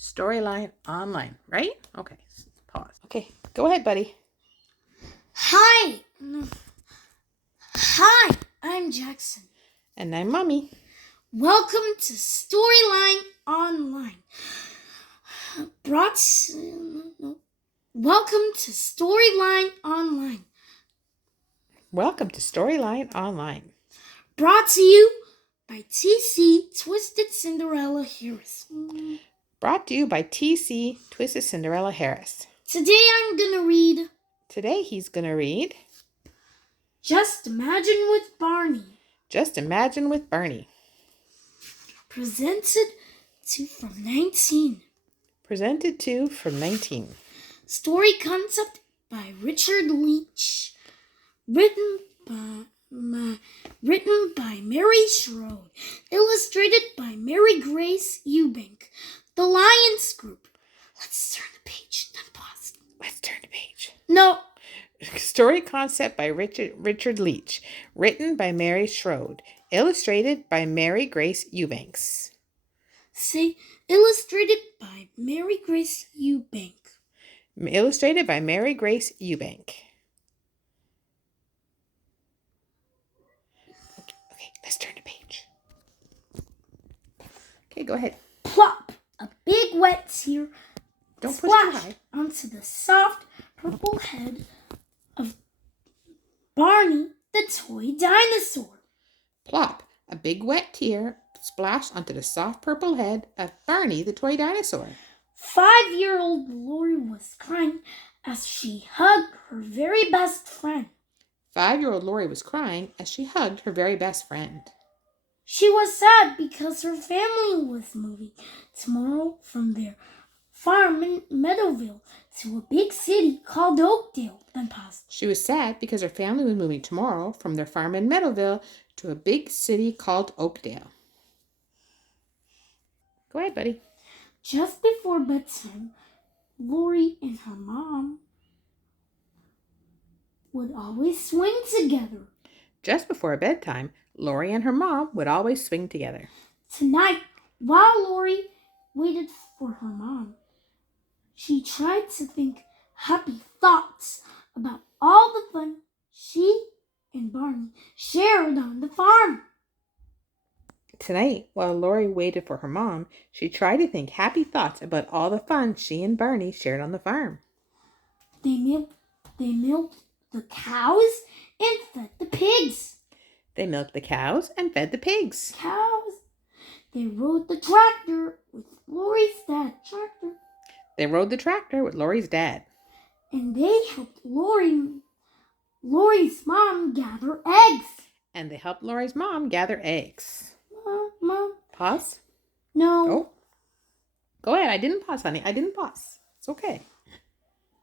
Storyline online, right? Okay, pause. Okay, go ahead, buddy. Hi. Hi, I'm Jackson. And I'm Mommy. Welcome to Storyline Online. Welcome to Storyline Online. Welcome to Storyline Online. Brought to you by TC Twisted Cinderella Harris. Brought to you by TC Twisted Cinderella Harris. Today I'm gonna read. Today he's gonna read Just Imagine with Barney. Just Imagine with Barney. Presented to from 19. Presented to from 19. Story concept by Richard Leach. Written by Mary Schroed. Illustrated by Mary Grace Eubank. The Lions Group. Let's turn the page, then pause. Let's turn the page. No. Story concept by Richard Leach. Written by Mary Schroed. Illustrated by Mary Grace Eubanks. Say illustrated by Mary Grace Eubank. Illustrated by Mary Grace Eubank. Okay, let's turn the page. Okay, go ahead. Plop! A big wet tear Don't push too high. onto the soft purple head of Barney the toy dinosaur. Plop! A big wet tear splashed onto the soft purple head of Barney the toy dinosaur. 5-year-old Lori was crying as she hugged her very best friend. 5-year-old Lori was crying as she hugged her very best friend. She was sad because her family was moving tomorrow from their farm in Meadowville to a big city called Oakdale. Then paused. She was sad because her family was moving tomorrow from their farm in Meadowville to a big city called Oakdale. Go ahead, buddy. Just before bedtime, Lori and her mom would always swing together. Just before bedtime, Lori and her mom would always swing together. Tonight, while Lori waited for her mom, she tried to think happy thoughts about all the fun she and Barney shared on the farm. Tonight, while Lori waited for her mom, she tried to think happy thoughts about all the fun she and Barney shared on the farm. They milked the cows and fed the pigs. They milked the cows and fed the pigs. They rode the tractor with Lori's dad. They rode the tractor with Lori's dad. And they helped Lori's mom gather eggs. And they helped Lori's mom gather eggs. Mom. Pause? No. Oh. Go ahead. I didn't pause, honey. I didn't pause. It's okay.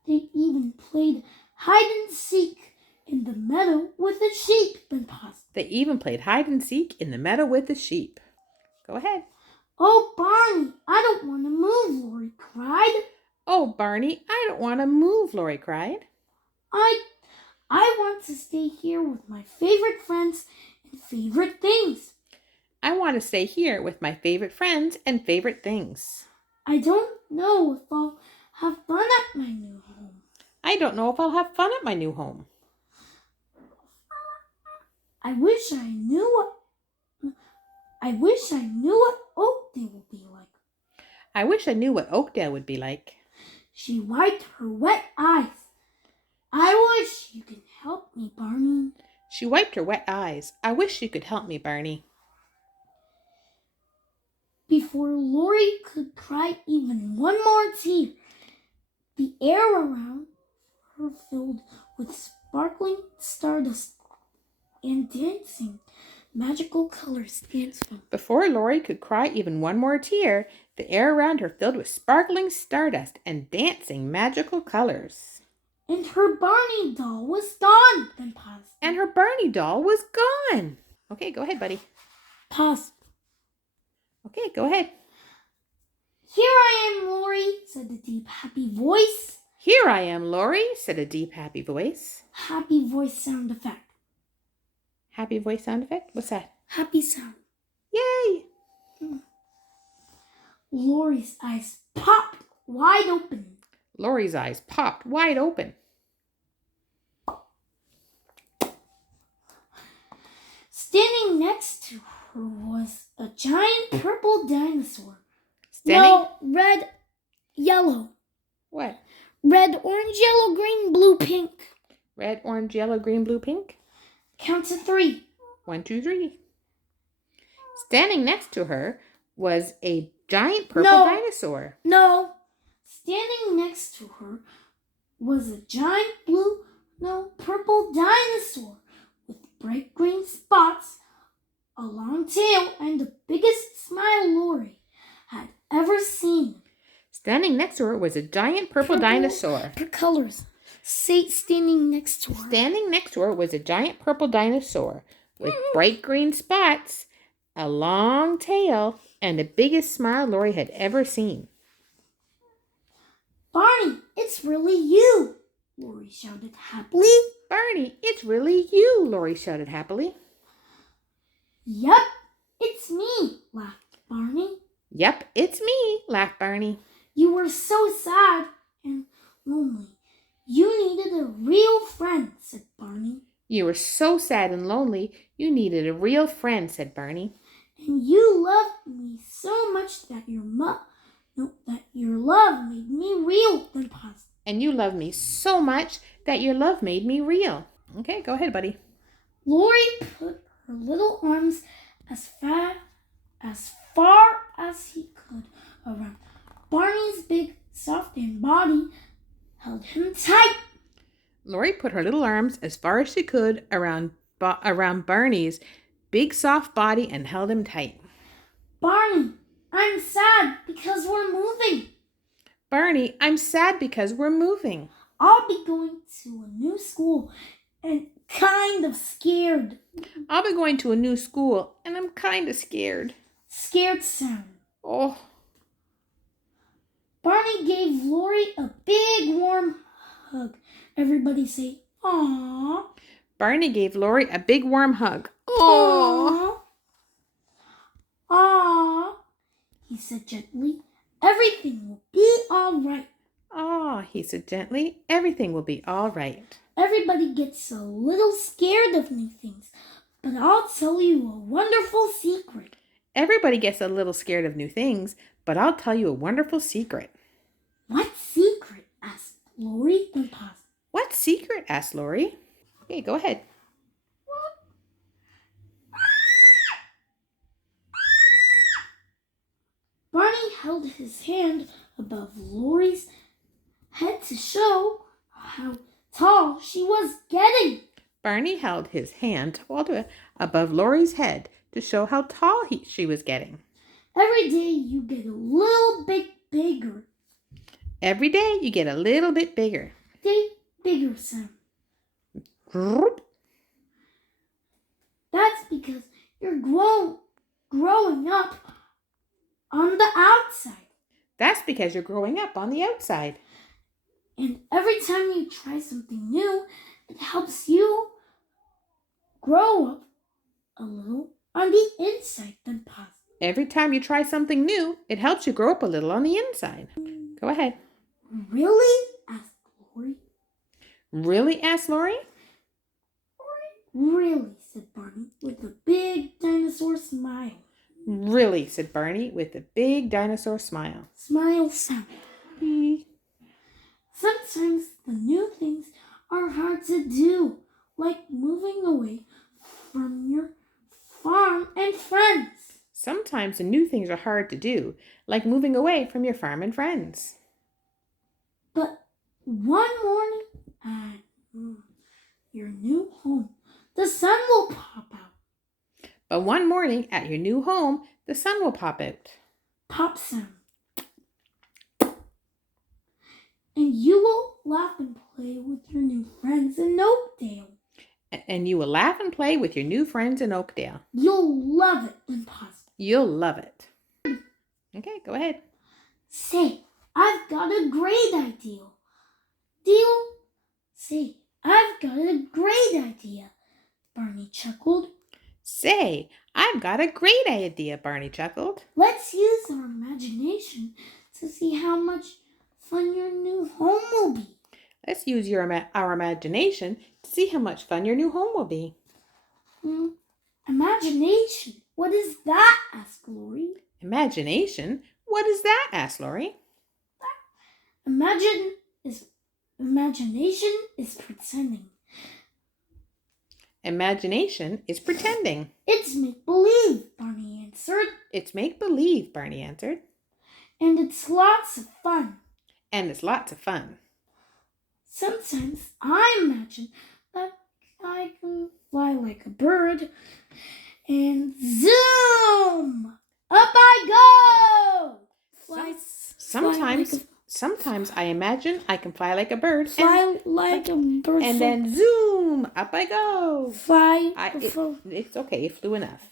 They even played hide and seek in the meadow with the sheep. Then paused. They even played hide and seek in the meadow with the sheep. Go ahead. Oh, Barney, I don't want to move, Lori cried. Oh, Barney, I don't want to move, Lori cried. I want to stay here with my favorite friends and favorite things. I want to stay here with my favorite friends and favorite things. I don't know if I'll have fun at my new home. I don't know if I'll have fun at my new home. I wish I knew what Oakdale would be like. I wish I knew what Oakdale would be like. She wiped her wet eyes. I wish you could help me, Barney. She wiped her wet eyes. I wish you could help me, Barney. Before Lori could cry even one more tear, the air around her filled with sparkling stardust and dancing magical colors danced from. Before Lori could cry even one more tear, the air around her filled with sparkling stardust and dancing magical colors. And her Barney doll was gone. Then pause. And her Barney doll was gone. Okay, go ahead, buddy. Pause. Okay, go ahead. Here I am, Lori, said the deep, happy voice. Here I am, Lori, said a deep, happy voice. Happy voice sound effect. Happy voice sound effect? What's that? Happy sound. Yay! Lori's eyes popped wide open. Lori's eyes popped wide open. Standing next to her was a giant purple dinosaur. Standing? No, red, yellow. What? Red, orange, yellow, green, blue, pink. Red, orange, yellow, green, blue, pink? Count to 3. 1, 2, 3. Standing next to her was a giant purple dinosaur. No. Standing next to her was a giant purple dinosaur with bright green spots, a long tail, and the biggest smile Lori had ever seen. Standing next to her was a giant purple dinosaur. For colors. Say standing next to her. Standing next to her was a giant purple dinosaur with bright green spots, a long tail, and the biggest smile Lori had ever seen. Barney, it's really you, Lori shouted happily. Barney, it's really you, Lori shouted happily. Yep, it's me, laughed Barney. Yep, it's me, laughed Barney. You were so sad and lonely. You needed a real friend, said Barney. You were so sad and lonely, you needed a real friend, said Barney. And you loved me so much that your love made me real. Then pause. And you loved me so much that your love made me real. Okay, go ahead, buddy. Lori put her little arms as far as he could around Barney's big, soft body, held him tight. Lori put her little arms as far as she could around Barney's big, soft body and held him tight. Barney, I'm sad because we're moving. Barney, I'm sad because we're moving. I'll be going to a new school and kind of scared. I'll be going to a new school and I'm kind of scared. Scared sound. Oh. Barney gave Lori a big warm hug. Everybody say, "Aww." Barney gave Lori a big warm hug. Aww. Aww, he said gently. Everything will be all right. Aw, he said gently. Everything will be all right. Everybody gets a little scared of new things, but I'll tell you a wonderful secret. Everybody gets a little scared of new things, but I'll tell you a wonderful secret. What secret? Asked Lori, then paused. What secret? Asked Lori. Okay, go ahead. Barney held his hand above Lori's head to show how tall she was getting. Barney held his hand above Lori's head to show how tall she was getting. Every day you get a little bit bigger. Every day you get a little bit bigger. Bigger sound. Groop. That's because you're growing up on the outside. That's because you're growing up on the outside. And every time you try something new, it helps you grow up a little on the inside. Then pause. Every time you try something new, it helps you grow up a little on the inside. Go ahead. Really? Asked Lori. Really? Asked Lori. Really, said Barney with a big dinosaur smile. Really, said Barney with a big dinosaur smile. Smile sound. Sometimes the new things are hard to do, like moving away from your farm and friends. Sometimes the new things are hard to do, like moving away from your farm and friends. But one morning at your new home, the sun will pop out. But one morning at your new home, the sun will pop out. Pop sound. And you will laugh and play with your new friends in Oakdale. And you will laugh and play with your new friends in Oakdale. You'll love it. Then pause. You'll love it. Okay, go ahead. Say, I've got a great idea. Deal? Say, I've got a great idea. Barney chuckled. Say, I've got a great idea, Barney chuckled. Let's use our imagination to see how much fun your new home will be. Let's use our imagination to see how much fun your new home will be. Imagination? What is that? Asked Lori. Imagination? What is that? Asked Lori. Imagination is pretending. Imagination is pretending. It's make-believe, Barney answered. It's make-believe, Barney answered. And it's lots of fun. And it's lots of fun. Sometimes I imagine that I can fly like a bird and zoom! Up I go! Sometimes I imagine I can fly like a bird. And then zoom! Up I go! It's okay, it flew enough.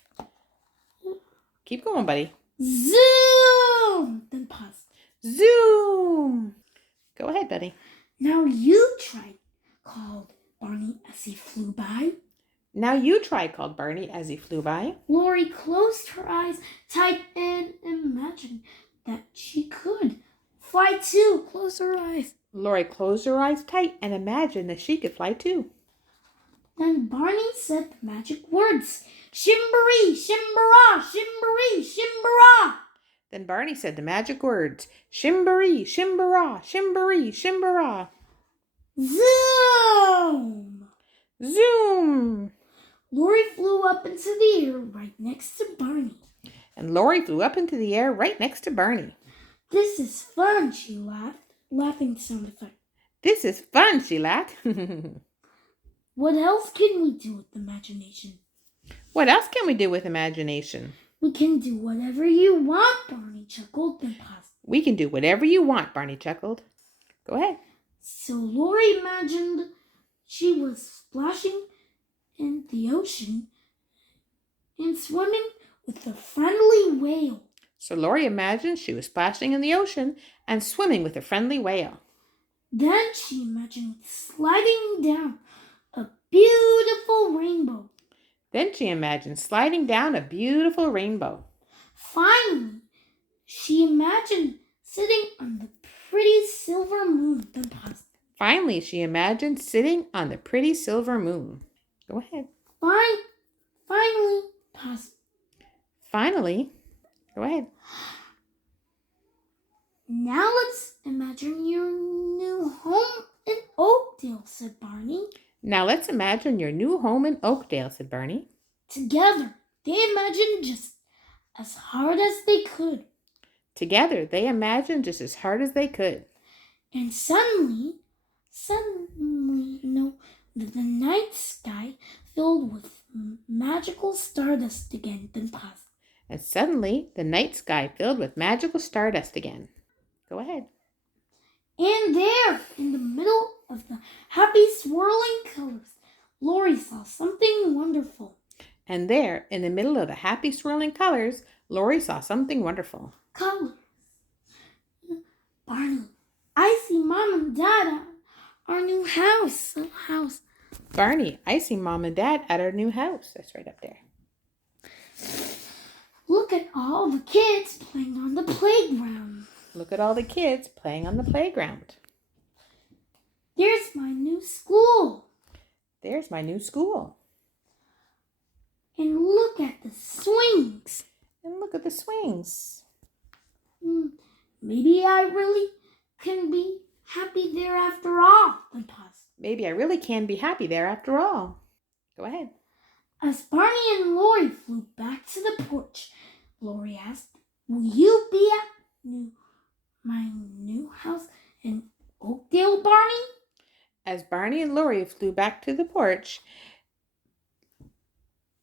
Keep going, buddy. Zoom! Then pause. Zoom! Go ahead, buddy. Now you try, called Barney as he flew by. Now you try, called Barney as he flew by. Lori closed her eyes tight and imagined that she could fly too. Close her eyes. Lori closed her eyes tight and imagined that she could fly too. Then Barney said the magic words. Shimmery, shimbera, shimmery, shimbera. Then Barney said the magic words. Shimmery, shimbera, shimmery, shimbera. Zoom! Zoom! Lori flew up into the air right next to Barney. And Lori flew up into the air right next to Barney. This is fun, she laughed. Laughing sound effect. This is fun, she laughed. What else can we do with imagination? What else can we do with imagination? We can do whatever you want, Barney chuckled. Then paused. We can do whatever you want, Barney chuckled. Go ahead. So Lori imagined she was splashing in the ocean and swimming with a friendly whale. So Lori imagined she was splashing in the ocean and swimming with a friendly whale. Then she imagined sliding down a beautiful rainbow. Then she imagined sliding down a beautiful rainbow. Finally, she imagined sitting on the pretty silver moon. Then paused. Finally, she imagined sitting on the pretty silver moon. Go ahead. Finally, pause. Finally, go ahead. Now let's imagine your new home in Oakdale, said Barney. Now let's imagine your new home in Oakdale, said Barney. Together, they imagined just as hard as they could. Together, they imagined just as hard as they could. And suddenly, the night sky filled with magical stardust again. Then paused. And suddenly, the night sky filled with magical stardust again. Go ahead. And there, in the middle of the happy swirling colors, Lori saw something wonderful. And there, in the middle of the happy swirling colors, Lori saw something wonderful. Colors. Barney, I see Mom and Dad at our new house. Barney, I see Mom and Dad at our new house. That's right up there. Look at all the kids playing on the playground. Look at all the kids playing on the playground. There's my new school. There's my new school. And look at the swings. And look at the swings. Maybe I really can be happy there after all. Then pause. Maybe I really can be happy there after all. Go ahead. As Barney and Lori flew back to the porch, Lori asked, "Will you be at my new house in Oakdale, Barney?" As Barney and Lori flew back to the porch,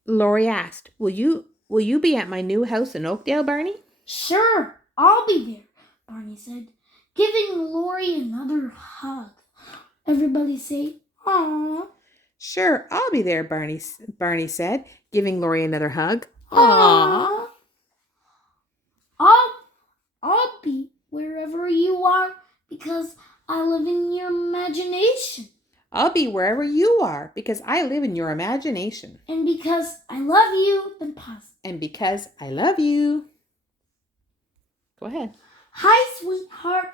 Lori asked, Will you be at my new house in Oakdale, Barney?" "Sure, I'll be there," Barney said, giving Lori another hug. Everybody say, "Aww." "Sure, I'll be there," Barney said, giving Lori another hug. "Aww." I'll be wherever you are because I live in your imagination. "I'll be wherever you are because I live in your imagination." And because I love you. Then pause. And because I love you. Go ahead. Hi, sweetheart.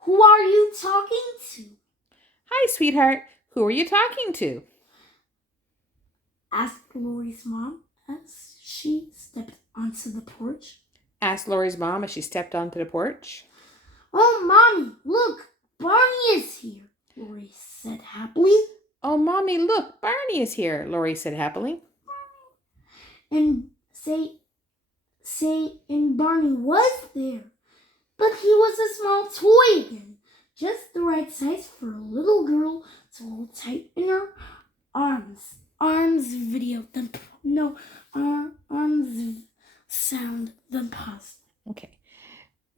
Who are you talking to? Hi, sweetheart. Who are you talking to? Asked Lori's mom as she stepped onto the porch. Asked Lori's mom as she stepped onto the porch. Oh, Mommy, look, Barney is here, Lori said happily. Oh, Mommy, look, Barney is here, Lori said happily. And and Barney was there, but he was a small toy again, just the right size for a little girl to hold tight in her arms. Arms sound, then pause. Okay.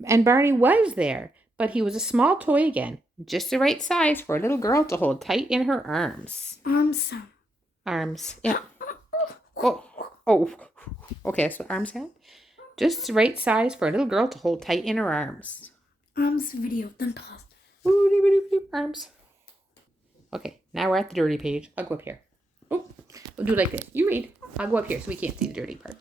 And Barney was there, but he was a small toy again, just the right size for a little girl to hold tight in her arms. Arms sound. Arms, yeah. Oh. Okay, so arms sound. Just the right size for a little girl to hold tight in her arms. Arms video, then pause. Arms. Okay, now we're at the dirty page. I'll go up here. Oh, we'll do it like this. You read. I'll go up here so we can't see the dirty part.